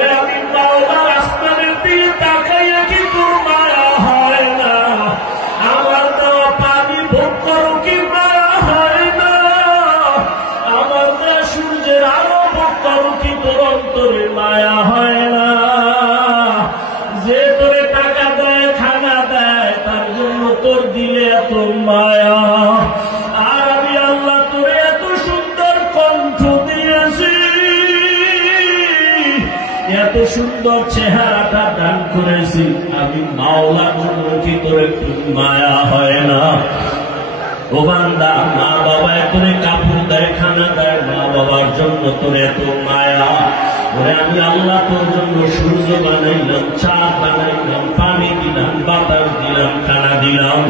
ওরে আমি মাওলার আসমানের দিকে তাকাইয়া কি তোর মায়া হয় না? আমার দেওয়া পানি ভোগ করো কি মায়া হয় না? আমার দেওয়া সূর্যের আলো ভোগ করো কি তোর অন্তরে মায়া হয় না? যে তোরে টাকা দেয়, খানা দেয়, তার জন্য তোর দিলে এত মায়া। আর আমি আল্লাহ তোরে এত সুন্দর কণ্ঠ দিয়েছি, এত সুন্দর চেহারাটা দান করেছি, আমি মাওলার জন্য কি তোর একটু মায়া হয় না? ও বান্দা, মা বাবা তোরে কাপড় দেয়, খানা দেয়, মা বাবার জন্য তোর এত মায়া। ওরে আমি আল্লাহ তোর জন্য সূর্য বানাইলাম, চাঁদ বানাইলাম, পানি দিলাম, বাতাস দিলাম, খানা দিলাম।